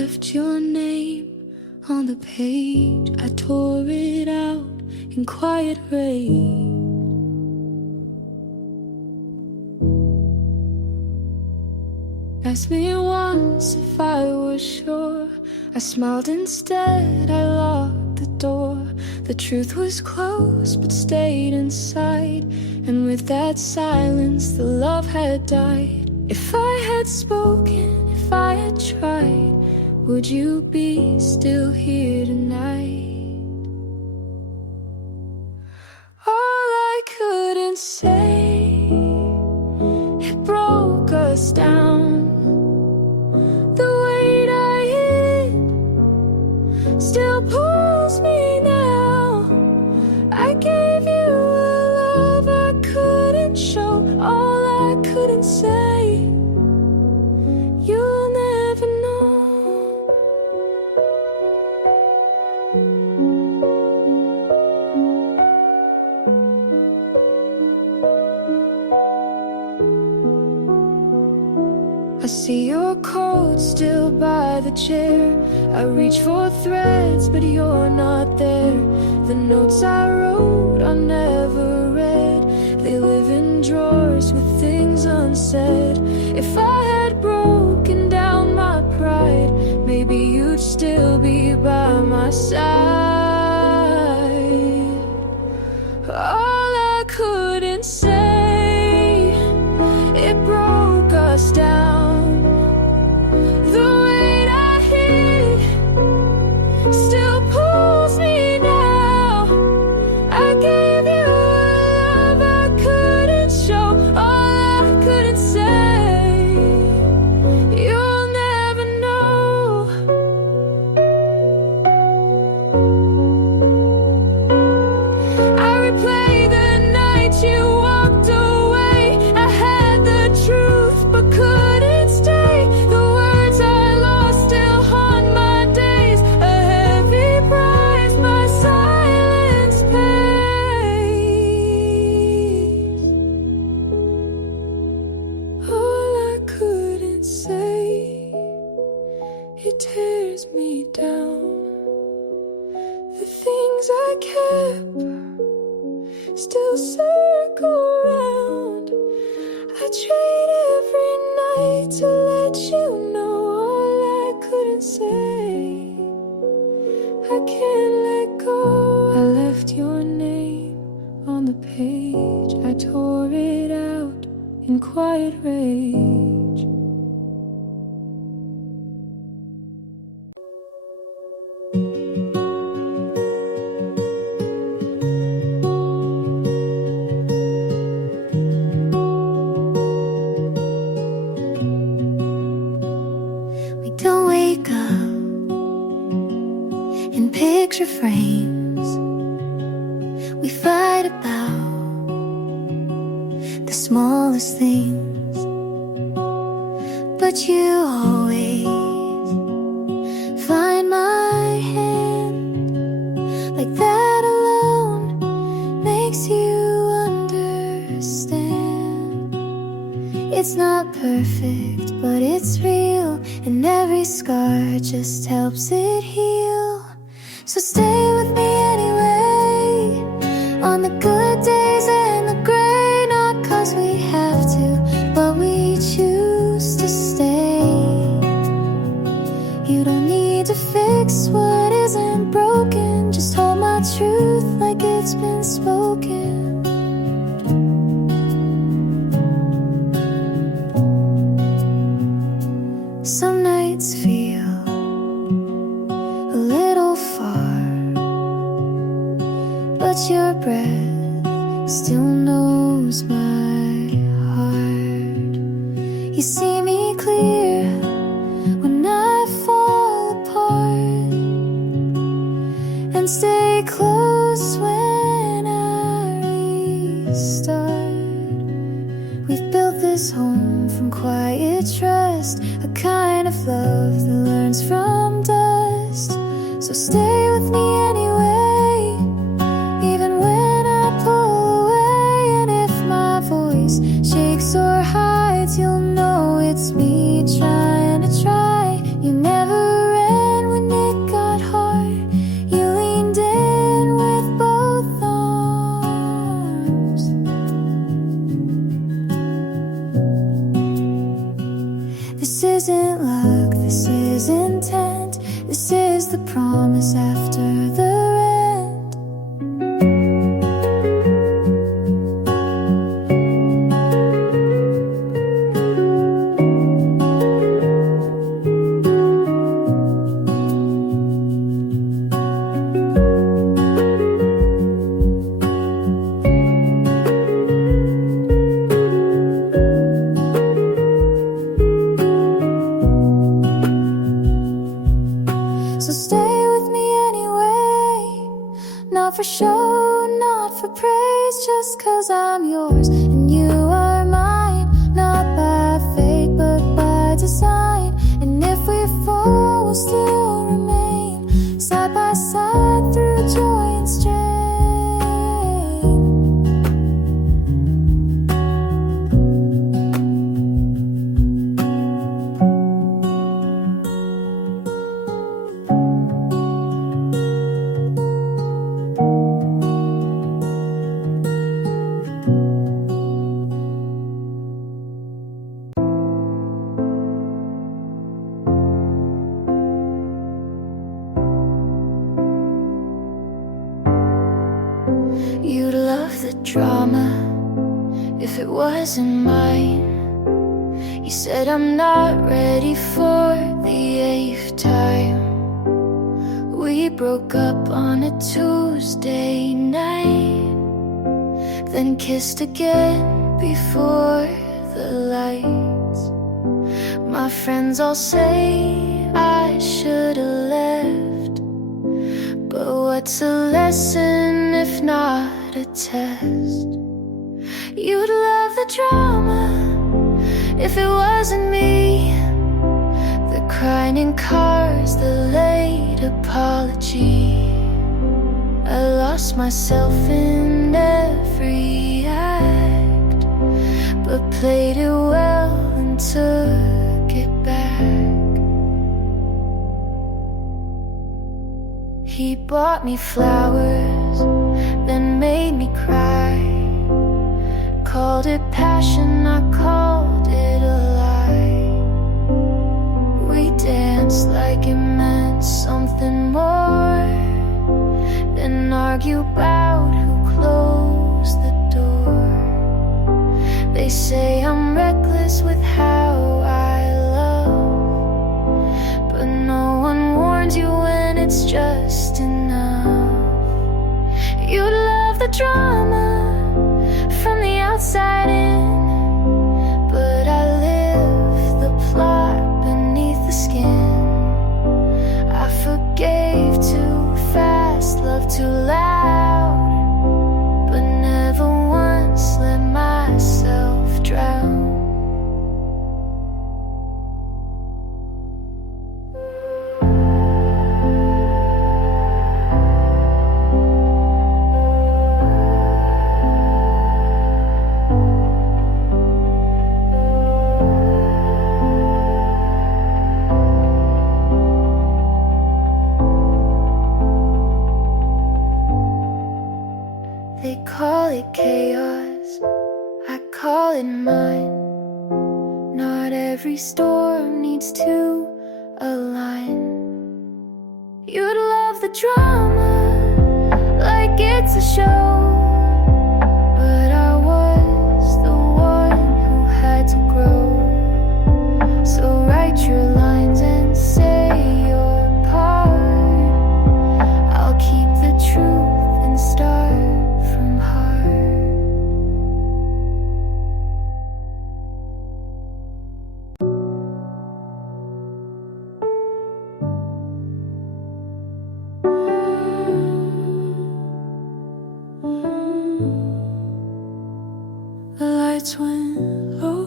left your name on the page. I tore it out in quiet rage. Asked me once if I was sure. I smiled instead, I locked the door. The truth was close but stayed inside, and with that silence the love had died. If I had spoken, if I had tried, would you be still here tonight? All I couldn't say, it broke us down. The weight I hid still pulls me now. I gave you a love I couldn't show. All I couldn't say, you'll never know. I see your coat still by the chair. I reach for threads, but you're not there. The notes I wrote are never read. They live in drawers with things unsaid. If I had broken down my pride, maybe you'd still be by my side. All I couldn't say, it broke us down. The weight I hid still pulls me now. I gave you a love I couldn't show. All I couldn't say, you'll never know. I replay the night you walked away. I had the truth but couldn't stay. The words I lost still haunt my days. A heavy price my silence pays. All I couldn't say, it tears me down. The things I kept still circle round. I trade every night to let you know. All I couldn't say, I can't let go. I left your name on the page. I tore it out in quiet rage. We don't wake up in picture frames. We fight about the smallest things, but you always find my hand. Like that alone makes you understand. It's not perfect, but it's real, and every scar just helps it heal. So stay with me anyway, on the good days and the gray. Not 'cause we have to, but we choose to stay. You don't need to fix what isn't broken. Just hold my truth like it's been spoken. Some nights feel a little far, but your breath still knows my heart. You see me clear when I fall apart, and stay close when I restart. We've built this home from quiet trust, a kind of love that learns from dust. So stay with me anyway, even when I pull away. And if my voice shakes or hides, you'll know it's me trying to try. You never for show, not for praise, just 'cause I'm yours and you are mine. Not by fate, but by design. And if we fall, we'll still remain side by side through joy and strain. You'd love the drama if it wasn't mine. You said I'm not ready for the 8th time. We broke up on a Tuesday night, then kissed again before the lights. My friends all say I should've left, but what's a lesson if not a test? You'd love the drama if it wasn't me. The crying in cars, the late apology. I lost myself in every act, but played it well and took it back. He bought me flowers, then made me cry. Called it passion, I called it a lie. We danced like it meant something more, then argue about who closed the door. They say I'm reckless with how I love, but no one warns you when it's just enough. You love the drama from the outside in, but I live the plot beneath the skin. I forgave too fast, loved too loud, but never once let myself drown. They call it chaos, I call it mine. Not every storm needs to align. You'd love the drama like it's a show, but I was the one who had to grow. So write your lines and say your part. I'll keep the truth and start from heart. The lights went low,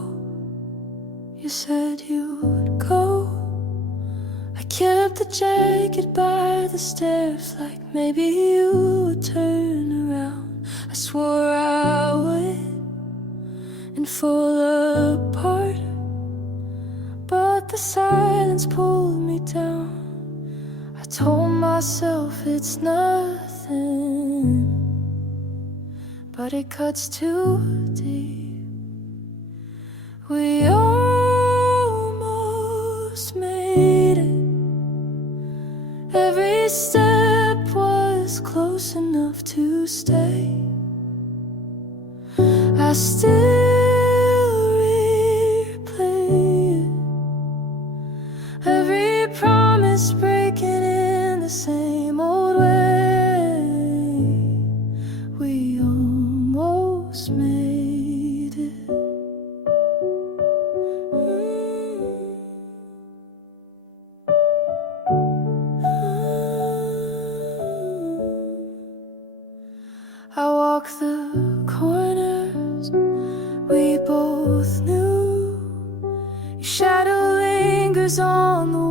you said you'd go. I kept the jacket by the stairs, like maybe you would turn around. I swore I would and fall apart, but the silence pulled me down. I told myself it's nothing, but it cuts too deep. We almost made it. Every step was close enough to stay. I still replay it. Every promise breaking in the same old way. We almost made it.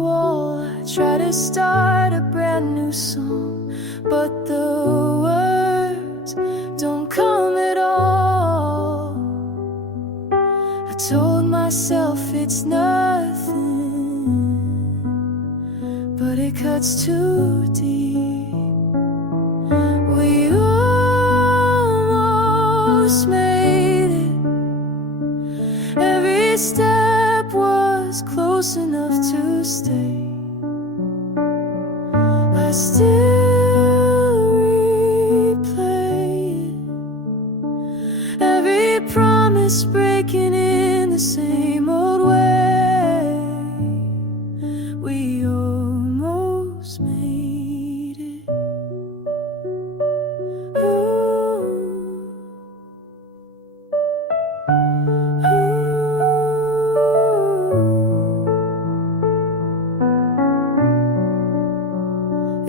wall. I try to start a brand new song, but the words don't come at all. I told myself it's nothing, but it cuts too deep. We almost made it. Every step was close enough to stay. I still replay it. Every promise breaking in the same old way. We almost made it.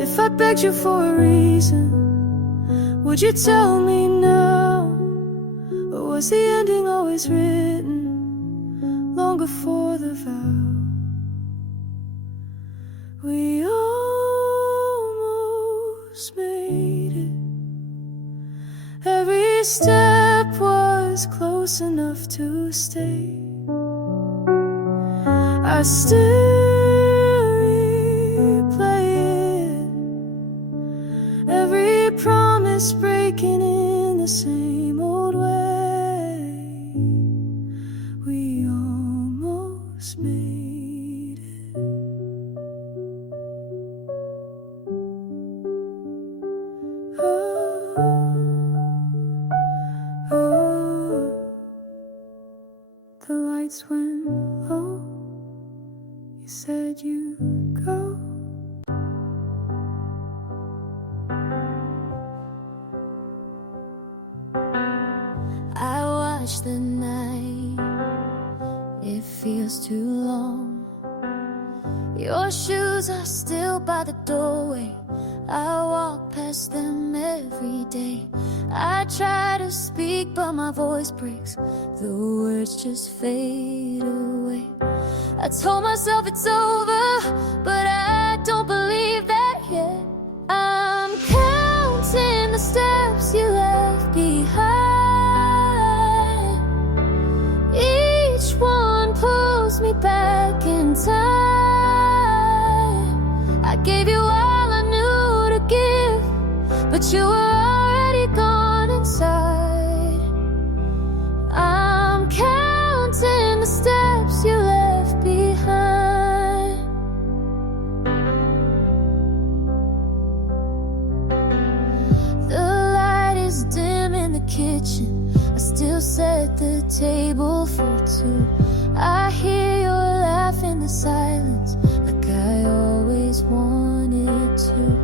If I begged you for a reason, would you tell me now? Or was the ending always written long before the vow? We almost made it. Every step was close enough to stay. I still replay it. Every promise breaking in the same old way. We almost made it. The lights went low. You said you'd go. I watch the night. It feels too long. Your shoes are still by the doorway. I walk past them every day. I try to speak, but my voice breaks. The words just fade away. I told myself it's over, but I don't believe that yet. I'm counting the steps you left behind. Each one pulls me back in time. I gave you all I knew to give, but you were already gone inside. I'm counting the steps you left behind. The light is dim in the kitchen. I still set the table for two. I hear your laugh in the silence, like I always wanted to.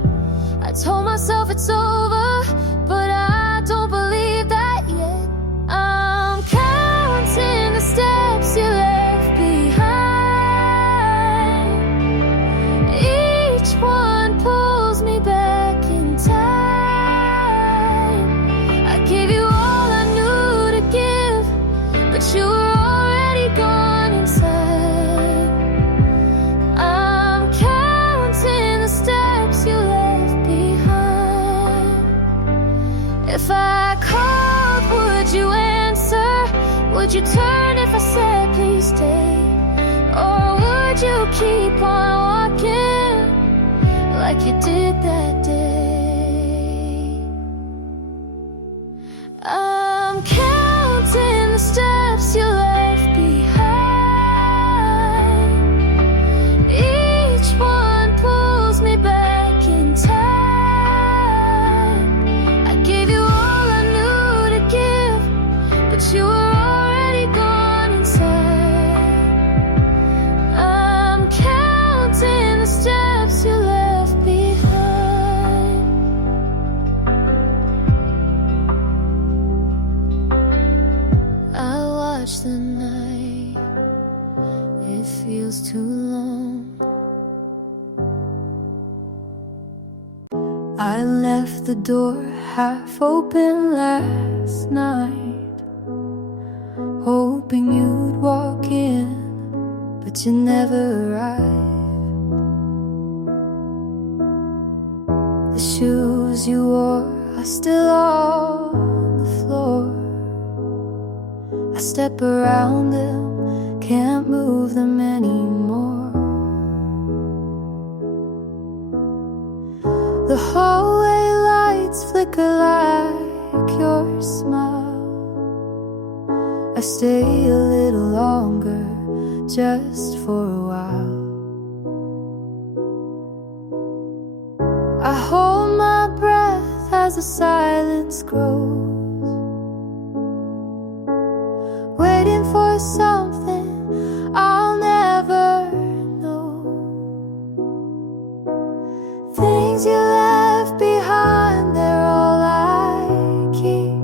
I told myself it's over, but I don't believe that yet. I'm counting the steps you left behind. Each one pulls me back in time. I gave you all I knew to give, but you were already gone inside. I'm counting the steps you left behind. If I called, would you answer? Would you turn if I said please stay? Or would you keep on walking like you did that day? I'm counting the steps you left behind. Each one pulls me back in time. I gave you all I knew to give, but you were already gone inside. I'm counting the steps you left behind. I watch the night. It feels too long. I left the door half open last night, hoping you'd walk in, but you never arrived. The shoes you wore are still on the floor. I step around them, can't move them anymore. The hallway lights flicker like your smile. I stay a little longer, just for a while. I hold my breath as the silence grows, waiting for something I'll never know. Things you left behind, they're all I keep.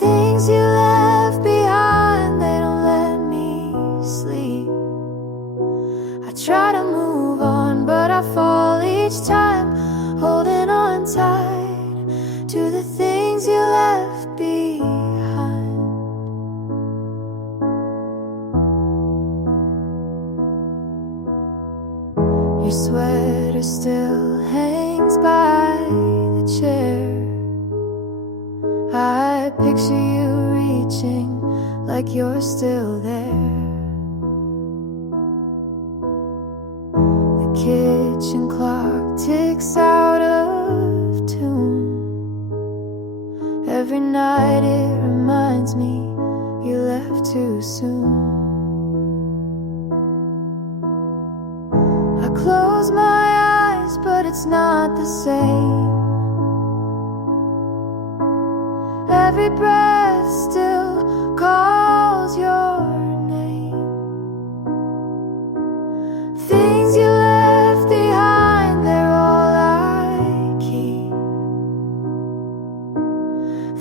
Things you left behind, they don't let me sleep. I try to move on, but I fall each time, holding on tight to the things you left behind. Your sweater still hangs by the chair. I picture you reaching like you're still there. The kitchen clock ticks out of tune. Every night it reminds me you left too soon. I close my eyes, but it's not the same. Every breath still calls your name. Things you left behind, they're all I keep.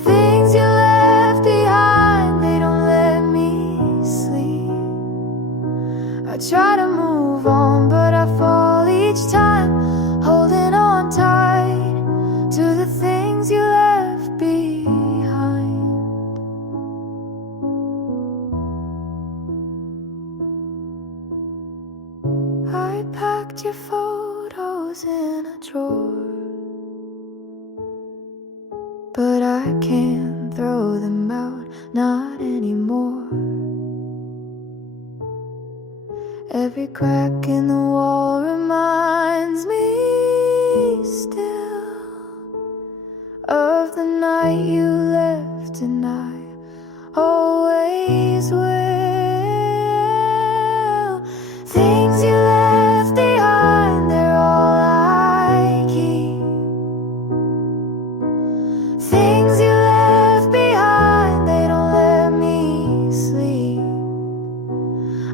Things you left behind, they don't let me sleep. I try to move on, but I fall each time, holding on tight to the things you left behind. I packed your photos in a drawer, but I can't throw them out, not anymore. Every crack in the wall reminds me still of the night you left, and I always will. Things you left behind, they're all I keep. Things you left behind, they don't let me sleep.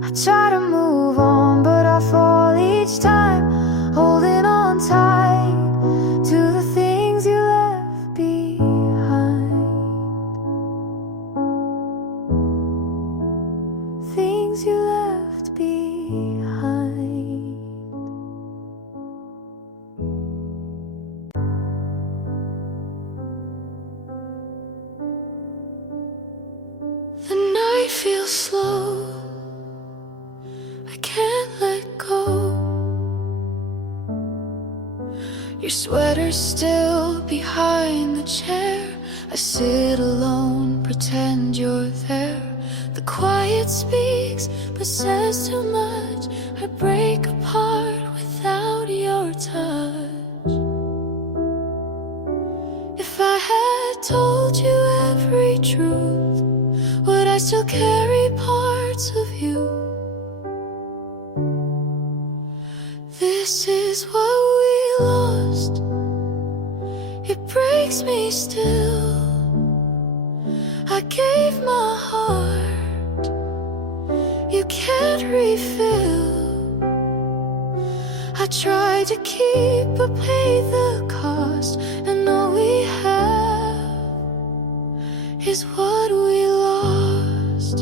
I try to move on, but I fall each time, holding on tight to the things you left behind. Things you left behind. The night feels slow, I can't let go. Your sweater's still behind the chair. I sit alone, pretend you're there. The quiet speaks, but says too much. I break apart without your touch. If I had told you every truth, would I still carry parts of you? This is what we lost. It breaks me still. I gave my heart, you can't refill. I tried to keep but pay the cost, and all we have is what we lost.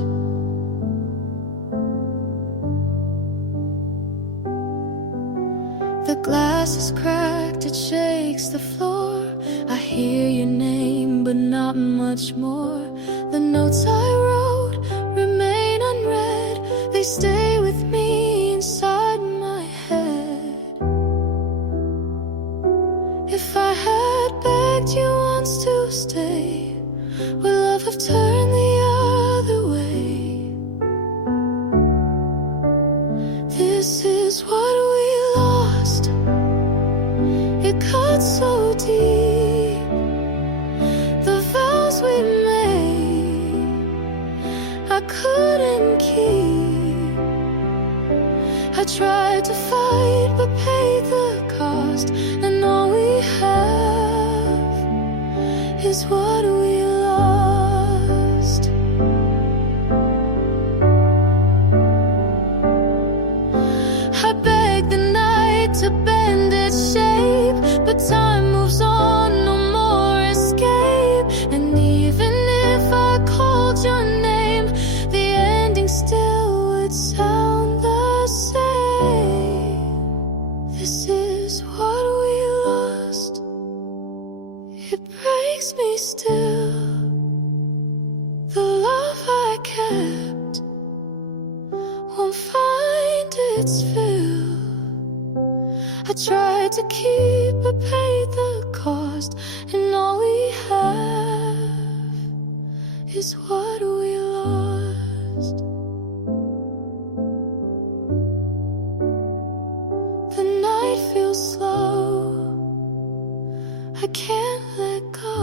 The glass is cracked, it shakes the floor. I hear your name, but not much more. The notes I wrote remain unread. They stay with me inside my head. is what we lost. It cut so deep. The vows we made I couldn't keep. I tried to fight but paid the cost, and all we have is what we lost. I begged the night to bend its shape, but time moves on, no more escape. And even if I called your name, the ending still would sound the same. This is what we lost. It breaks me still. The love I kept won't find its fill. I tried to keep but paid the cost, and all we have is what we lost. The night feels slow, I can't let go.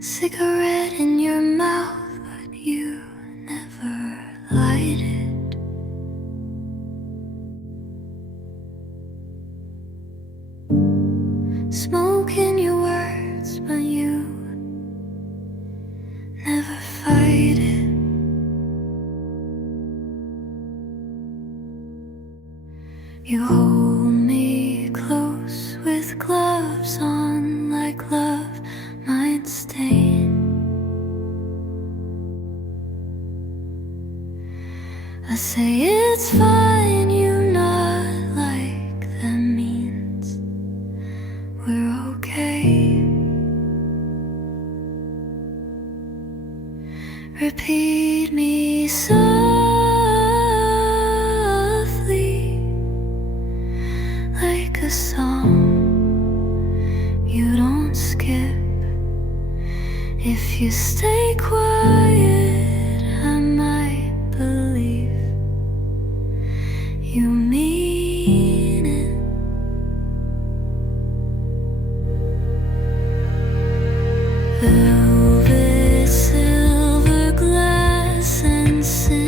Cigarette in your mouth, but you never light it. Smoke in your words, but you never fight it. You hold me close with gloves on, like love might stain. I say it's fine, you nod like that means we're okay. Repeat me softly like a song you don't skip. If you stay quiet, I might believe you mean it. Velvet, silver glass and sin.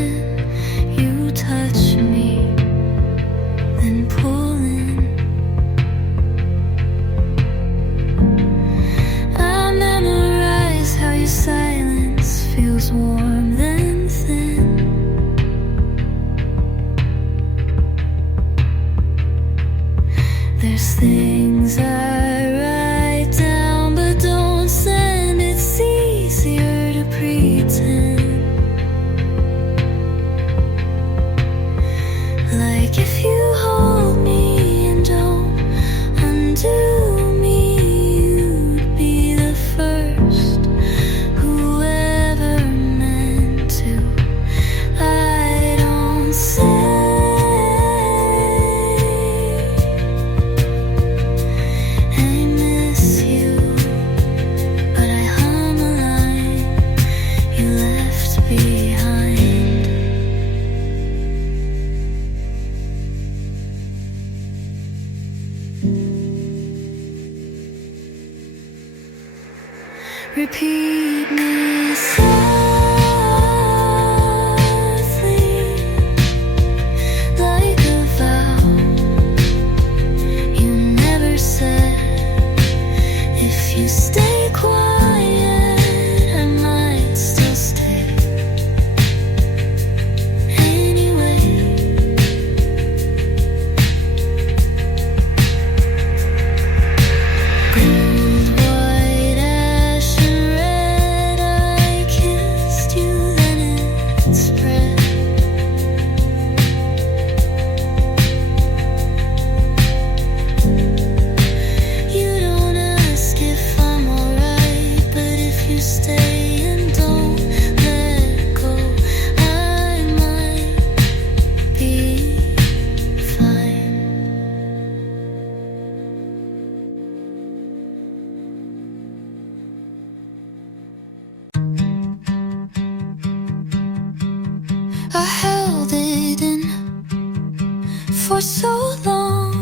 for so long,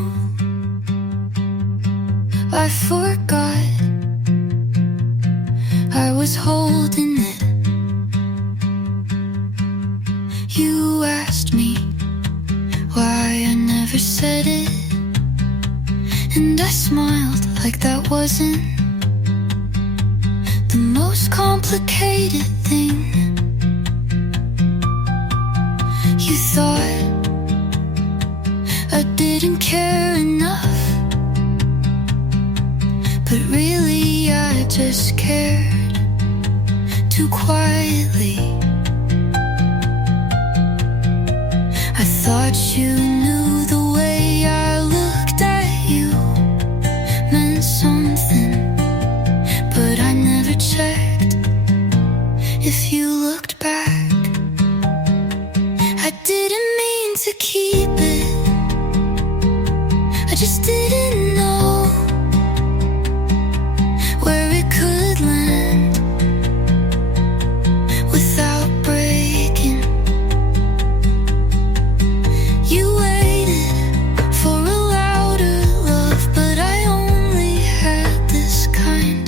I forgot I was holding it. You asked me why I never said it, and I smiled like that wasn't the most complicated thing. You thought I didn't care enough, but really I just cared too quietly. I thought you knew the way I looked at you meant something, but I never checked if you looked back. I didn't mean to keep it, I just didn't know where it could land without breaking. You waited for a louder love, but I only had this kind.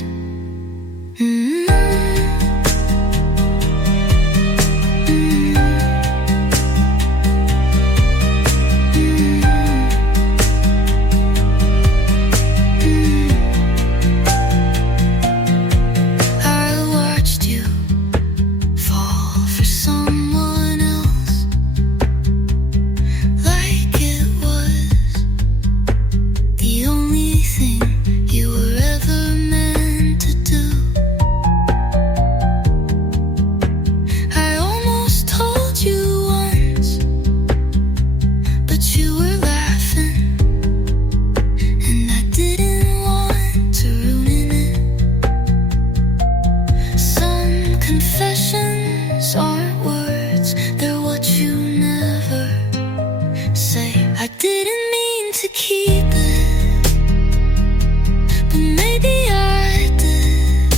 Confessions aren't words, they're what you never say. I didn't mean to keep it, but maybe I did,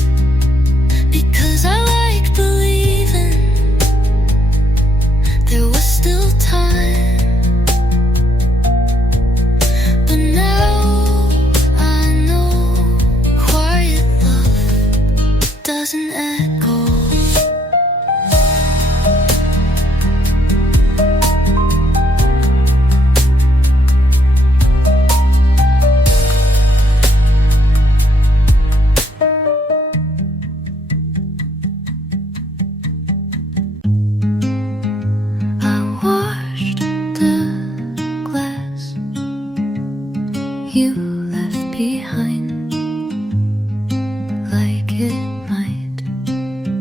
because I like believing there was still time. But now I know quiet love doesn't echo. You left behind, like it might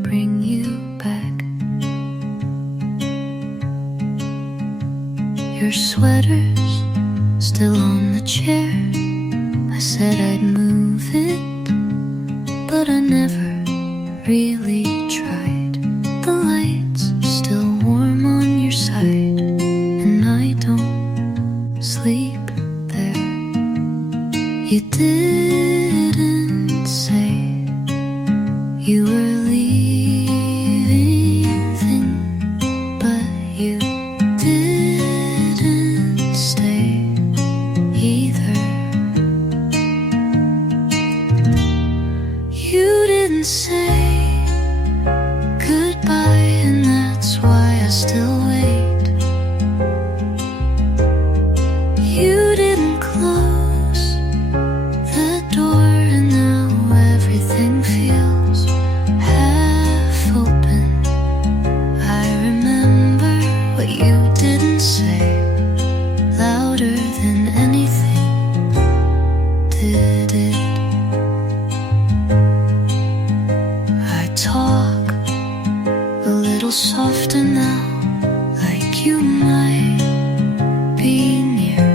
bring you back. Your sweater's still on the chair. I said I'd move it, but I never really tried. The light's still warm on your side, and I don't sleep there. You didn't say you were leaving, but you didn't stay either. You didn't say goodbye, and that's why I still wait. You didn't close the door, and now everything feels half open. I remember what you didn't say, louder than anything did it. I talk a little softer now, like you might be near.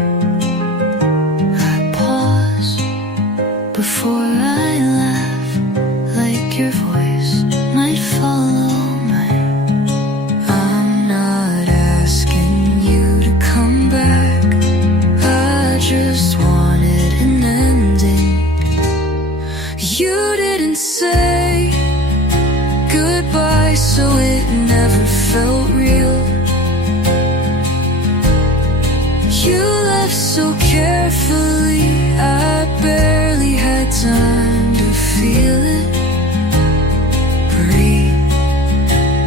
I pause before I laugh, like your voice might follow mine. I'm not asking you to come back, I just wanted an ending. You didn't say goodbye, so it never felt real. You carefully. I barely had time to feel it breathe,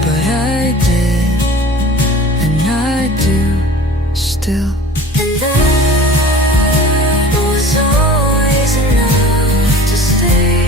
but I did, and I do still. And that was always enough to stay.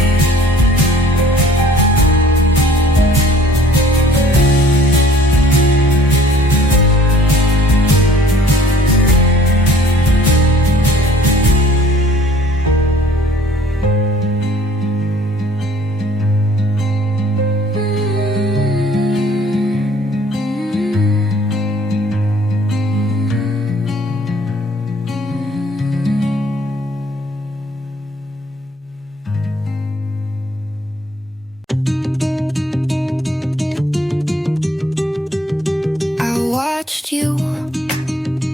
Watched you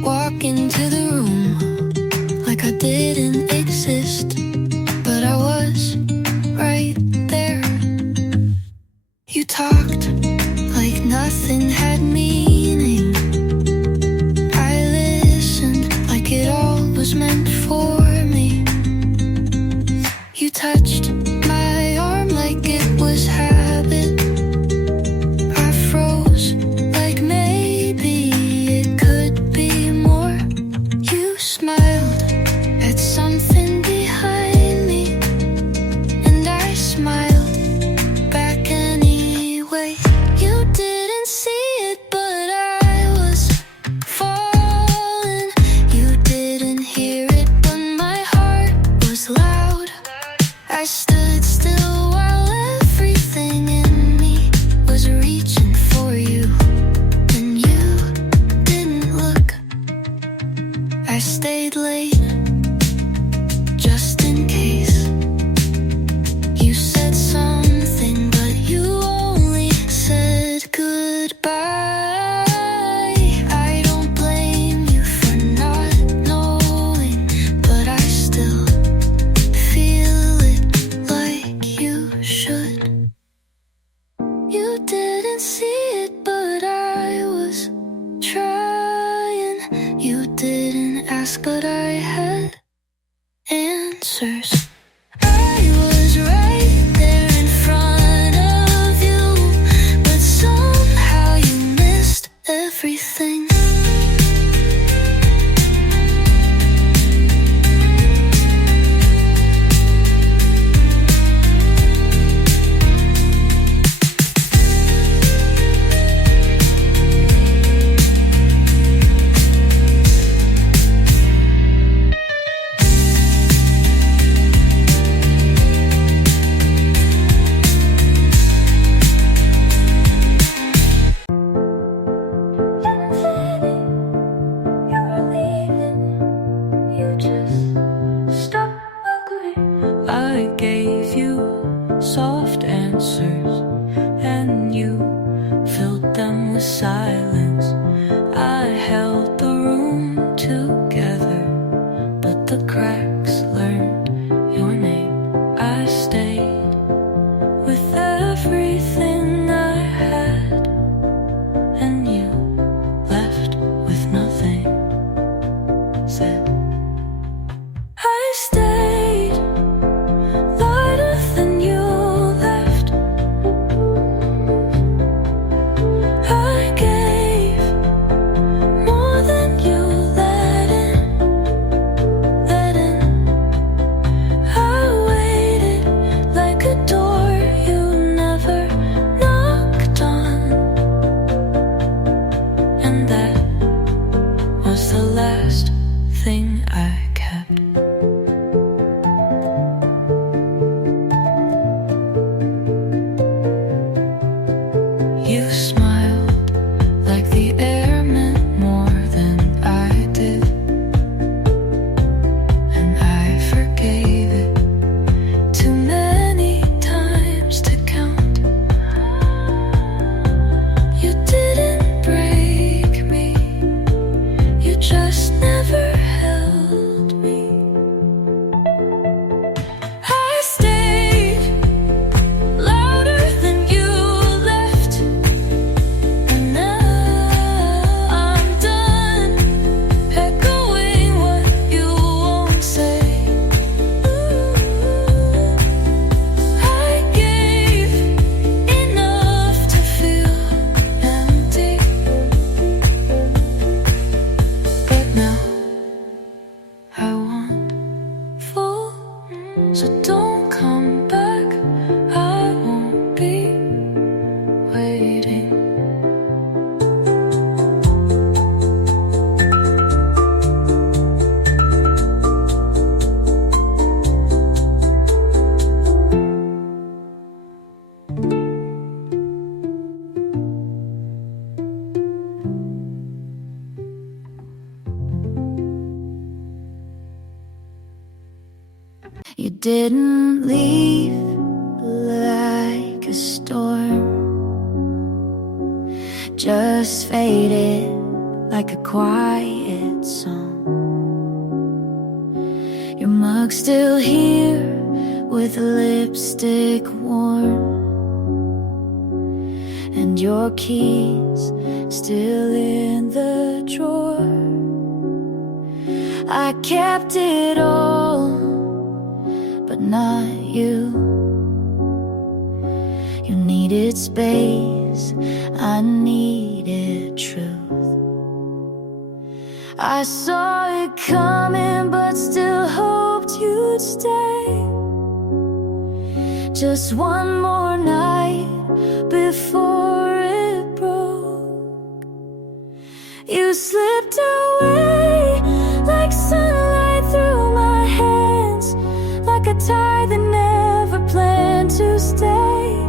walk into the room like I didn't exist, but I was right there. You talked like nothing had meaning. I listened like it all was meant for me. You touched my arm like it was habit. I froze like maybe it could be more. You smiled at something behind me, and I smiled back anyway. You didn't see it, but I was falling. You didn't hear it, but my heart was loud. I stood still while everything in me was reaching for you, and you didn't look. I stayed late just in case. You said something, but you only said goodbye. I don't blame you for not knowing, but I still feel it like you should. You didn't see it, but I was trying. You didn't ask, but I had answers. I was right there in front of you, but somehow you missed everything. I gave you soft answers, and you filled them with silence. I held the room together, but the cracks learned your name. I stayed with everything I had, and you left with nothing said. I stayed lighter than you left. I gave didn't leave like a storm, just faded like a quiet song. Your mug's still here with lipstick warm, and your keys still in the drawer. I kept it all, but not you. You needed space, I needed truth. I saw it coming, but still hoped you'd stay. Just one more night before it broke. You slipped away like sunlight through my hands, like a tie that never planned to stay.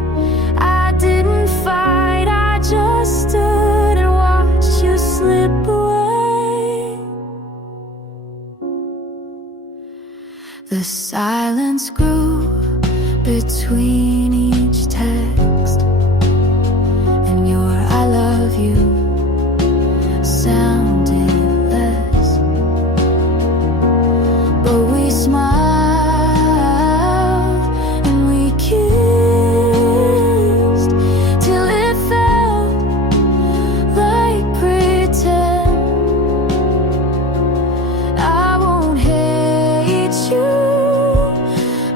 I didn't fight, I just stood and watched you slip away. The silence grew between each text, and your I love you sounded less. But we smiled and we kissed till it felt like pretend. I won't hate you,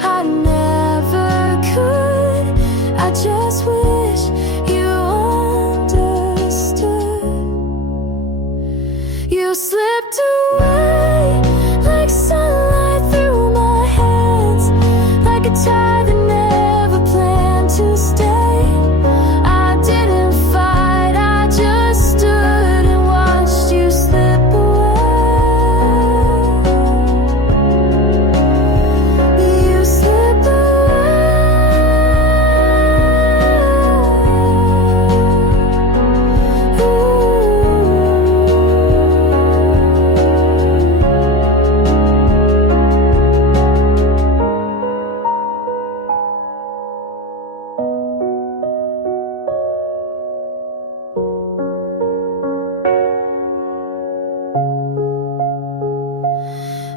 I never could. I just wish you understood. You slipped away like sunlight through my hands, like a tie that never planned to stay. I didn't fight, I just stood and watched you slip away. You slip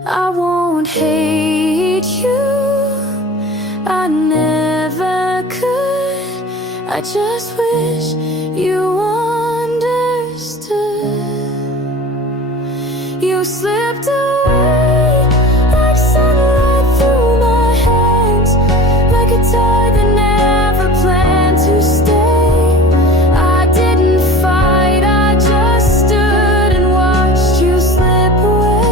I won't hate you, I never could. I just wish you understood. You slipped away like sunlight through my hands, like a tie that never planned to stay. I didn't fight, I just stood and watched you slip away.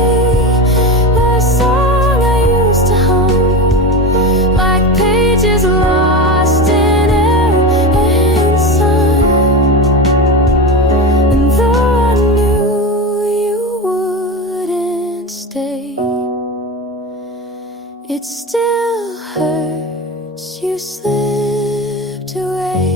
The song I used to hum, like pages lost in air and sun. And though I knew you wouldn't stay, it still hurts you slipped away.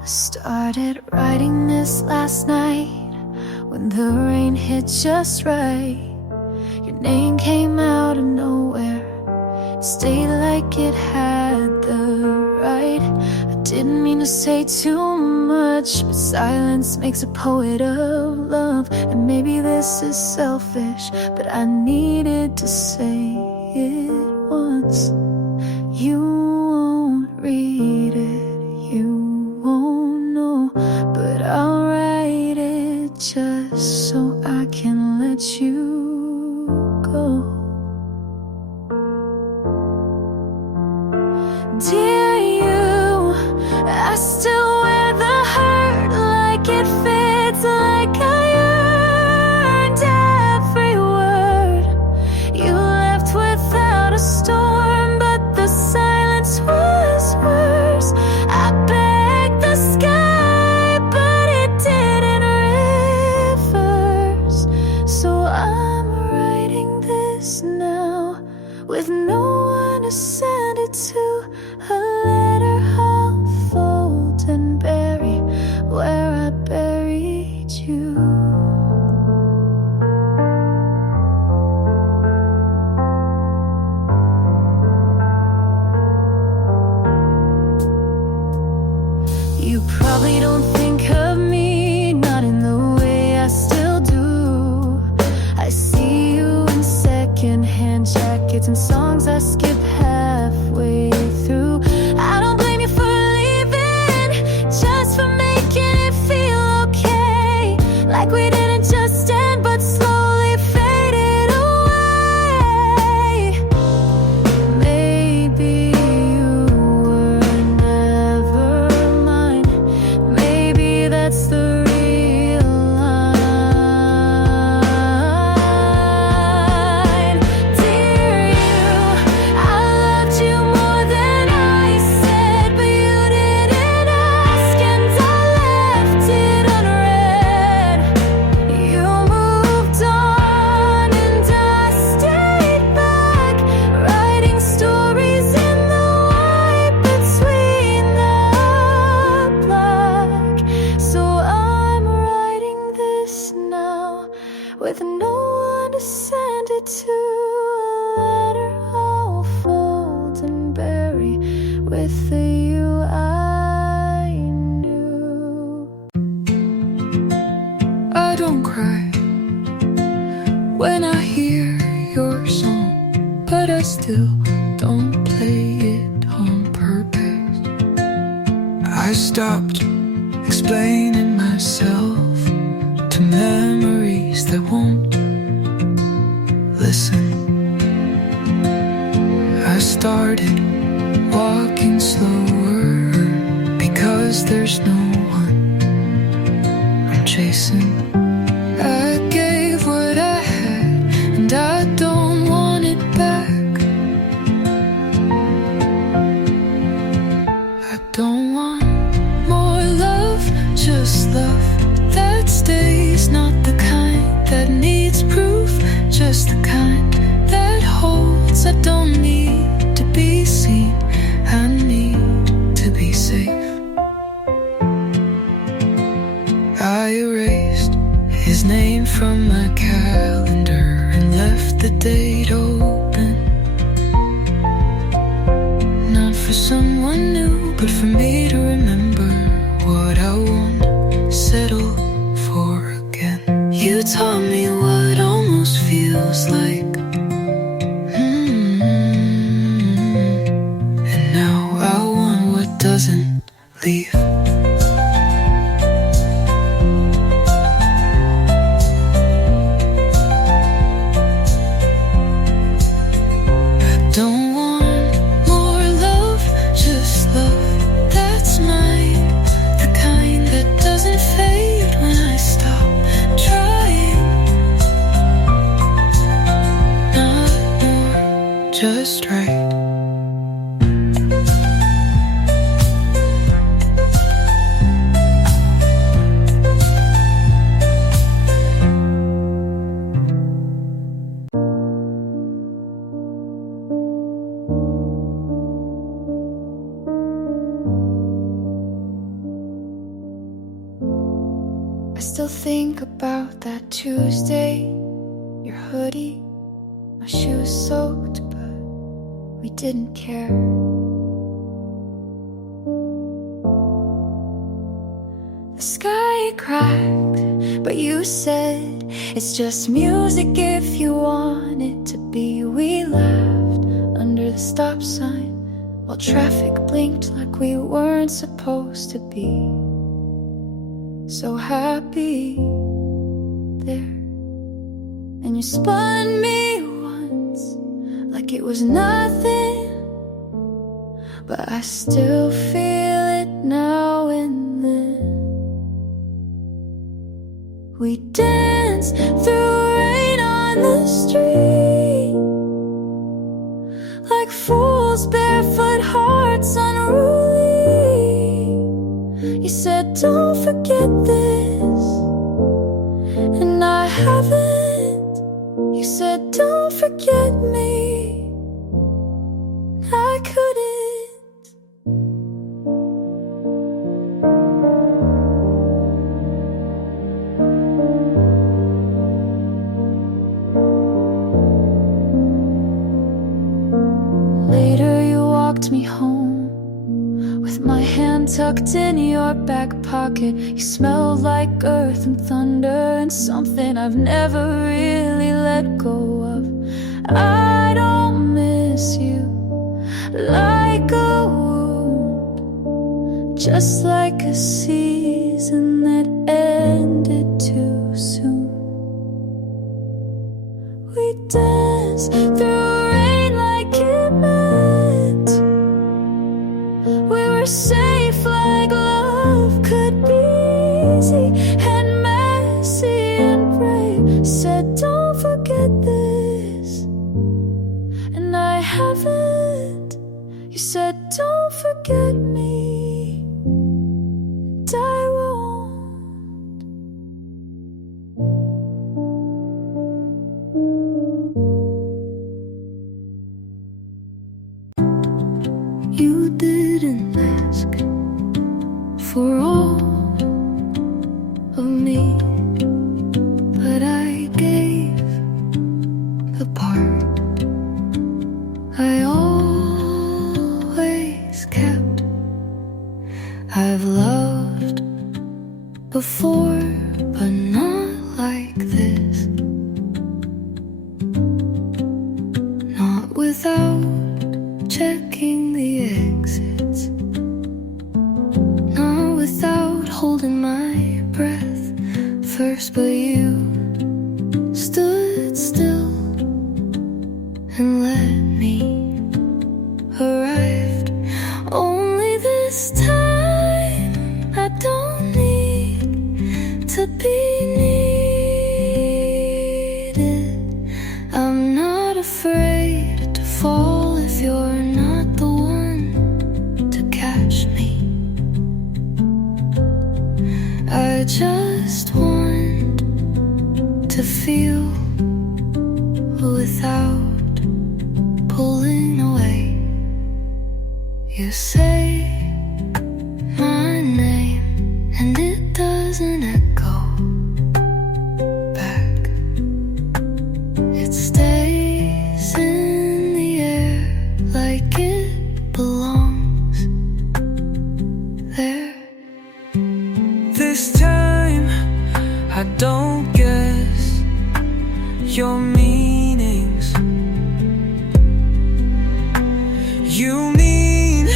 I started writing this last night when the rain hit just right. Your name came out of nowhere, stayed like it had the right. I didn't mean to say too much, but silence makes a poet of love. And maybe this is selfish, but I needed to say it once. You won't read it, you won't know, but I'll write it just so I can let you go. Dear you, I still wear the hurt like it fits, like I earned every word. You left without a storm, but the silence was worse. I begged the sky, but it didn't reverse. So I'm writing this write some songs I skip halfway through. I don't blame you for leaving, just for making it feel okay. Like we didn't just end, but slowly faded away. Maybe you were never mine. Maybe that's the real line. Dear you, I loved you more than I said, but you didn't ask, and I left it unread. You moved on and I stayed back, writing stories in the white between the black. So I'm writing this now, with no one to send it to. A letter I'll fold and bury with the you I knew. I don't cry when I hear your song, but I still don't play it on purpose. I stopped explaining myself to memories that won't listen. I started walking slower because there's no one I'm chasing. I gave what I had and I don't want it back. I don't want more love, just love that stays, not the kind that needs proof, just the kind that holds. I don't need to be seen, I need to be safe. I erased his name from my calendar and left the date open. Not for someone new, but for me to remember what I won't settle for again. You taught me what almost feels like. And now I want what doesn't leave. I don't want more love, just love that's mine, the kind that doesn't fade when I stop trying. Not more, just right. I still think about that Tuesday, your hoodie, my shoes soaked, but we didn't care. The sky cracked, but you said it's just music if you want it to be. We laughed under the stop sign while traffic blinked like we weren't supposed to be. So happy there, and you spun me once like it was nothing, but I still feel it now and then. We danced through rain on the street like fools, barefoot hearts unruly. You said don't forget this, and I haven't. You said don't forget me, I couldn't. Later you walked me home with my hand tucked in your back pocket. You smelled like earth and thunder and something I've never really let go of. I don't miss you like a wound, just like a season that ended too soon. We danced through rain like it meant we were safe, like love could be easy and messy and brave. Said don't forget this, and I haven't. You said don't forget me, and I won't. You didn't ask for all of me, but I gave the part I always kept. I've loved before, but not like this. Not without checking the exits, not without holding my breath first, but you stood still and let me arrive. Only this time I don't need to be needed. I'm not afraid to fall if you're not the one to catch me. I just want to feel without pulling away. You say my name and it doesn't echo back. It stays in the air like it belongs there. This time I don't guess your meanings. You mean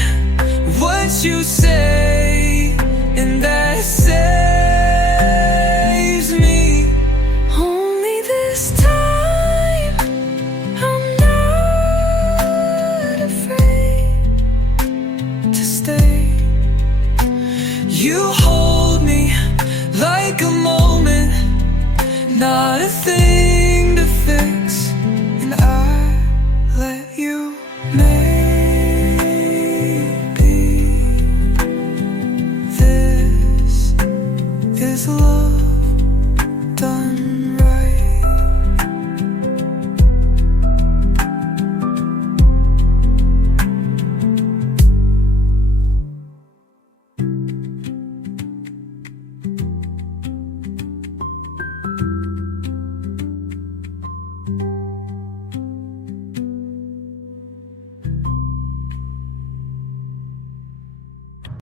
what you say, and that saves me. Only this time I'm not afraid To stay, you hold me like a moment, not a thing.